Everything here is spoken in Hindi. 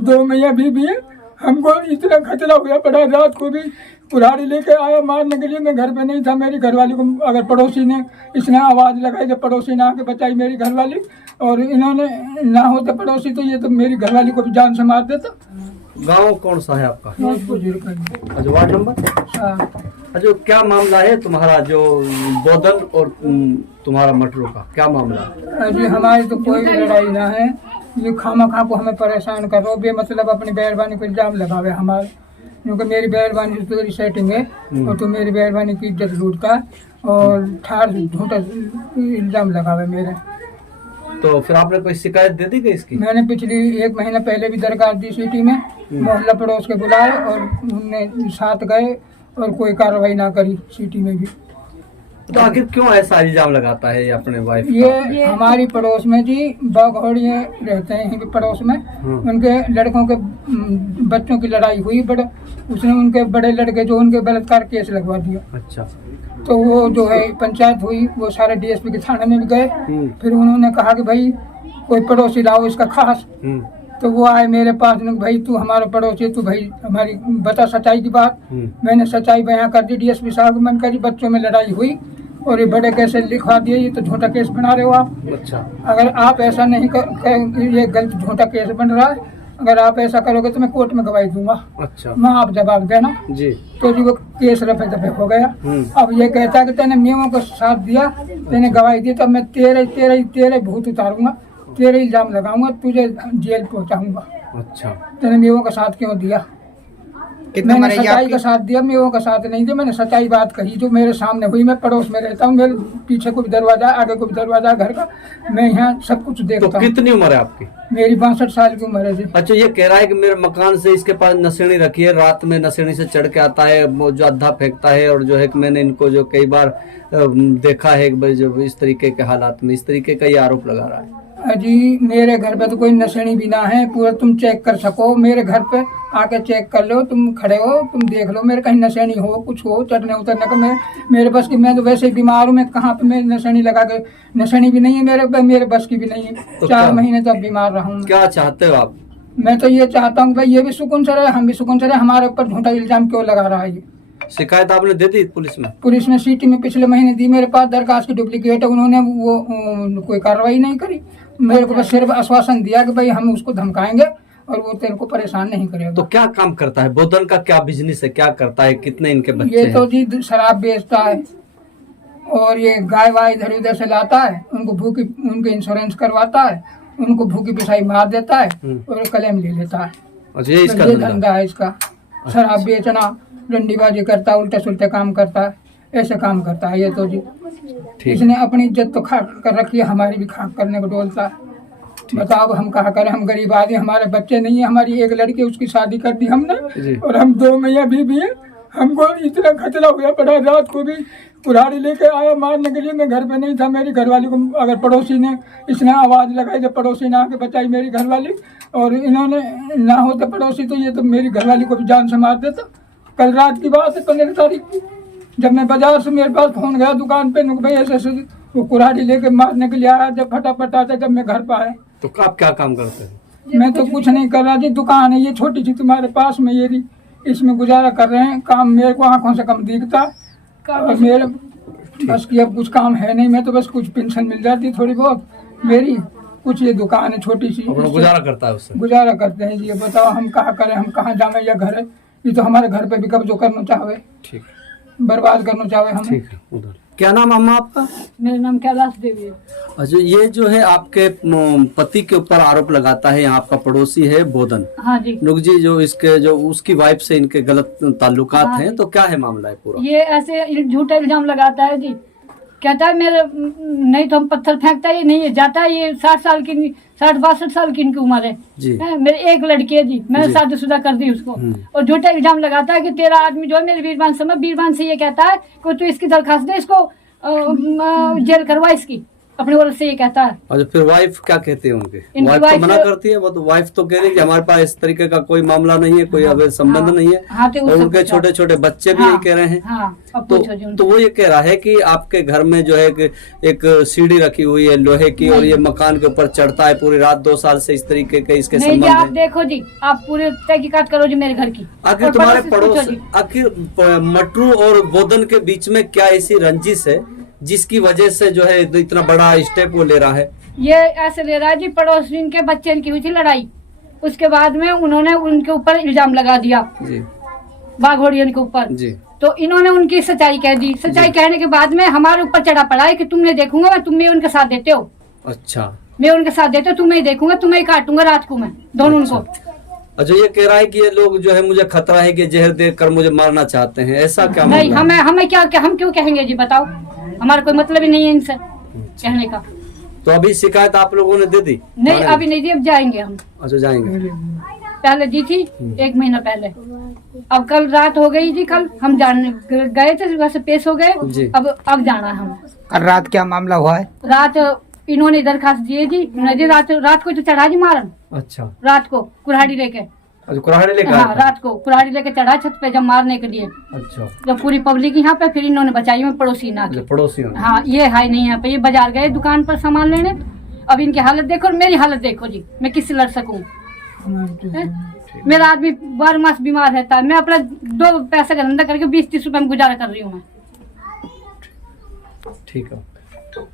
हम 2 मियाँ बीवी हैं। हमको इतना खतरा हुआ पड़ा, रात को भी कुल्हाड़ी लेके आया मारने के लिए। मैं घर पे नहीं था। मेरी घरवाली को अगर पड़ोसी ने इसने आवाज़ लगाई जब पड़ोसी ने आके बचाई मेरी घरवाली, और इन्होंने ना होते पड़ोसी तो ये तो मेरी घरवाली को भी जान से मार देता। गांव कौन सा है आपका? अच्छा, वार्ड नंबर? हाँ। अच्छा, क्या मामला है तुम्हारा जो बोधन और तुम्हारा मटरू का क्या मामला है? अभी हमारी तो कोई लड़ाई ना है। ये खामा खा को हमें परेशान कर रहे हो, बेमतलब अपनी बेहरबानी को इल्जाम लगावे हमारे, क्योंकि मेरी बेहरबानी से तेरी सेटिंग है और तो मेरी बेहरबानी की इज्जत लूटता है और ठार झूठा इल्जाम लगावे मेरे। तो फिर आपने कोई शिकायत दे दी गई इसकी? मैंने पिछली 1 महीना पहले भी दरखास्त दी सिटी में, मोहल्ला पड़ोस के बुलाए और उनने साथ गए और कोई कार्रवाई ना करी सिटी में भी। तो आखिर क्यों ऐसा इल्जाम लगाता है ये अपने वाइफ? ये हमारी पड़ोस में जी बाघौड़िए रहते हैं, यहीं पड़ोस में। उनके लड़कों के बच्चों की लड़ाई हुई, बट उसने उनके बड़े लड़के जो उनके बलात्कार केस लगवा दिया। अच्छा। तो वो जो है पंचायत हुई, वो सारे डीएसपी के थाने में भी गए। फिर उन्होंने कहा कि भाई कोई पड़ोसी लाओ इसका खास। तो वो आए मेरे पास, भाई तू हमारा पड़ोसी, तू भाई हमारी बता सच्चाई की बात। मैंने सच्चाई बयां कर दी डीएसपी साहब को। मैंने कहा जी बच्चों में लड़ाई हुई और ये बड़े कैसे लिखवा दिए, ये तो झूठा केस बना रहे हो आप। अच्छा। अगर आप ऐसा नहीं ये गलत झूठा केस बन रहा है, अगर आप ऐसा करोगे तो मैं कोर्ट में गवाही दूंगा। अच्छा। मैं आप जवाब देना जी। तो जी वो केस रफे दफे हो गया। अब ये कहता है कि तेने नियमों को साथ दिया, तेने गवाही दी, तो मैं तेरे भूत उतारूंगा, तेरे इल्जाम लगाऊंगा, तुझे जेल पहुंचाऊंगा। अच्छा। तेने नियमों का साथ क्यों दिया? मैंने सच्चाई का साथ दिया, मेवों का साथ नहीं दिया। मैंने सच्चाई बात कही जो मेरे सामने हुई। मैं पड़ोस में रहता हूँ, मेरे पीछे को भी दरवाजा, आगे को भी दरवाजा घर का, मैं यहाँ सब कुछ देखता हूँ। तो कितनी उम्र है आपकी? मेरी 62 साल की उम्र है जी। अच्छा, ये कह रहा है कि मेरे मकान से इसके पास नशेड़ी रखी है, रात में नशेड़ी से चढ़ के आता है, वो जो अद्धा फेंकता है, और जो है कि मैंने इनको जो कई बार देखा है जो इस तरीके के हालात में, इस तरीके का ये आरोप लगा रहा है। जी मेरे घर पे तो कोई नशेड़ी भी ना है, पूरा तुम चेक कर सको, मेरे घर पे आके चेक कर लो, तुम खड़े हो, तुम देख लो मेरे कहीं नशेड़ी हो, कुछ हो, चढ़ने उतरने का। मेरे बस की, मैं तो वैसे ही बीमार हूँ, मैं कहाँ पे मैं नशेड़ी लगा के, नशेड़ी भी नहीं है मेरे पे, मेरे बस की भी नहीं है। तो 4 महीने तक बीमार रहा हूँ। क्या चाहते हो आप? मैं तो ये चाहता हूँ भाई ये भी सुकून से रहे, हम भी सुकून से रहे। हमारे ऊपर झूठा इल्जाम क्यों लगा रहा है ये? शिकायत आपने दे दी पुलिस में? पुलिस ने सिटी में पिछले महीने दी, मेरे पास दरखास्त की डुप्लीकेट है, उन्होंने वो कोई कार्रवाई नहीं करी। मेरे को बस सिर्फ आश्वासन दिया कि भाई हम उसको धमकाएंगे और वो तेरे को परेशान नहीं करेगा। तो क्या काम करता है बोधन का? क्या बिजनेस है, क्या करता है, कितने इनके बच्चे ये हैं? तो जी शराब बेचता है और ये गाय वाय इधर उधर से लाता है, उनको भूखी, उनके इंश्योरेंस करवाता है, उनको भूखी पिसाई मार देता है और क्लेम ले लेता है। अच्छा, ये इसका धंधा है इसका। शराब बेचना, डंडीबाजी करता है, उल्टे सुल्टे काम करता है, ऐसे काम करता है ये तो जी। इसने अपनी इज्जत तो खाक कर रखी है, हमारी भी खाक करने को डोलता है। बताओ हम कहा करें, हम गरीब आदमी, हमारे बच्चे नहीं है। हमारी एक लड़की, उसकी शादी कर दी हमने और हम 2 मियाँ बीवी हैं। हमको इतना खतरा हुआ पड़ा, रात को भी कुल्हाड़ी लेके आया मारने के लिए। मैं घर पे नहीं था। मेरी घरवाली को अगर पड़ोसी ने इसने आवाज़ लगाई जब पड़ोसी ने आके बचाई मेरी घरवाली, और इन्होंने ना होते पड़ोसी तो ये तो मेरी घरवाली को भी जान से मार देता। कल रात की बात है, 15 तारीख की, जब मैं बाजार से, मेरे पास फोन गया दुकान पे, भाई ऐसे वो कुल्हाड़ी लेके मारने के लिए आया। जब फटाफट आता, जब मैं घर पर आया। तो आप क्या काम करते हैं? मैं तो कुछ नहीं कर रहा जी, दुकान है ये छोटी सी तुम्हारे पास में, ये इसमें गुजारा कर रहे हैं। काम मेरे को आंखों से कम दिखता और मेरे बस की अब कुछ काम है नहीं। मैं तो बस कुछ पेंशन मिल जाती थोड़ी बहुत मेरी, कुछ ये दुकान है छोटी सी, गुजारा करता है उससे। गुजारा करते हैं जी। ये बताओ हम कहाँ करें, हम कहाँ जावे? या घर है ये तो हमारे घर पे भी कब्जो करना चाहे, ठीक, बर्बाद करना चाहे हम। ठीक है। उधर क्या नाम अम्मा आपका? मेरा नाम कैलाश देवी है। अच्छा, ये जो है आपके पति के ऊपर आरोप लगाता है, यहाँ आपका पड़ोसी है बोधन। हाँ जी। नुक जी, जो इसके जो उसकी वाइफ से इनके गलत ताल्लुकात हैं, तो क्या है मामला है पूरा? ये ऐसे झूठा इल्जाम लगाता है जी, कहता है मेरे नहीं तो हम पत्थर फेंकता है, नहीं है जाता है। ये 60 साल की, 60-62 साल की इनकी उम्र है जी। मेरे एक लड़की है जी, मैंने शादीशुदा कर दी उसको। और झूठा इल्जाम लगाता है कि तेरा आदमी जो है मेरे वीरबान से, वीरबान से ये कहता है कि तू इसकी दरखास्त दे, इसको जेल करवा इसकी, अपने वाले से ये कहता है। अच्छा, फिर वाइफ क्या कहती है उनके? इनकी वाइफ तो वाइफ- मना करती है, वो तो वाइफ तो कह रही है कि हमारे पास इस तरीके का कोई मामला नहीं है, कोई अवैध संबंध हाँ, नहीं है। हाँ, तो और उससे उनके पूछा। छोटे छोटे बच्चे भी हाँ, यही कह रहे हैं। हाँ, अब तो पूछो जी उनसे। तो वो ये कह रहा है कि आपके घर में जो है एक सीढ़ी रखी हुई है लोहे की, और नहीं। ये मकान के ऊपर चढ़ता है पूरी रात, 2 साल से इस तरीके के इसके नहीं जी, आप संबंध है। देखो जी, आप पूरे तहकीकात करो जी मेरे घर की। आखिर और तुम्हारे पड़ोसी से पूछो पड़ोस, जी। आखिर मटरू और बोदन के बीच में क्या ऐसी रंजिश है जिसकी वजह से जो है इतना बड़ा स्टेप वो ले रहा है? ये ऐसे ले रहा है जी, पड़ोसी के बच्चे की हुई थी लड़ाई, उसके बाद में उन्होंने उनके ऊपर इल्जाम लगा दिया जी बाघोड़ियन के ऊपर। जी तो इन्होंने उनकी सच्चाई कह दी। सच्चाई कहने के बाद में हमारे ऊपर चढ़ा पड़ा है कि तुमने देखूंगा मैं, तुम्हें उनके साथ देते हो, अच्छा मैं उनके साथ देते हो, तुम्हें ही देखूंगा, तुम्हें ही काटूंगा रात को मैं, दोनों अच्छा। उनको। अच्छा, ये कह रहा है कि ये लोग जो है मुझे खतरा है कि जहर देकर कर मुझे मारना चाहते हैं, ऐसा क्या नहीं, मामला है? हमें क्या हम क्यों कहेंगे जी, बताओ, हमारा कोई मतलब ही नहीं है इनसे कहने का। तो अभी शिकायत आप लोगों ने दे दी? नहीं, थाने में? अभी नहीं दी, अब जाएंगे हम। अच्छा, जाएंगे। पहले दी थी 1 महीना पहले, अब कल रात हो गई जी, कल हम जाने गए थे, वैसे पेश हो जी। गए, अब जाना है हमें। कल रात क्या मामला हुआ है? रात इन्होंने दरखास्त दिए जी, नदी रात को तो चढ़ा जी मारन, अच्छा रात को कुल्हाड़ी लेके। अच्छा, कुल्हाड़ी लेकर हाँ, आया था? रात को कुल्हाड़ी लेके चढ़ा छत पे जब मारने के लिए, अच्छा जब पूरी पब्लिक यहाँ पे, फिर इन्होंने बचाई में पड़ोसी ना अच्छा, के। पड़ोसियों ने। हाँ, ये है नहीं यहाँ पे, ये बाजार गए दुकान पर सामान लेने। अब इनकी हालत देखो और मेरी हालत देखो जी, मैं किससे लड़ सकूं? मेरा आदमी 12 मास बीमार रहता है, मैं अपना 2 पैसे का धंधा करके 20-30 रुपए में गुजारा कर रही हूँ मैं। ठीक है।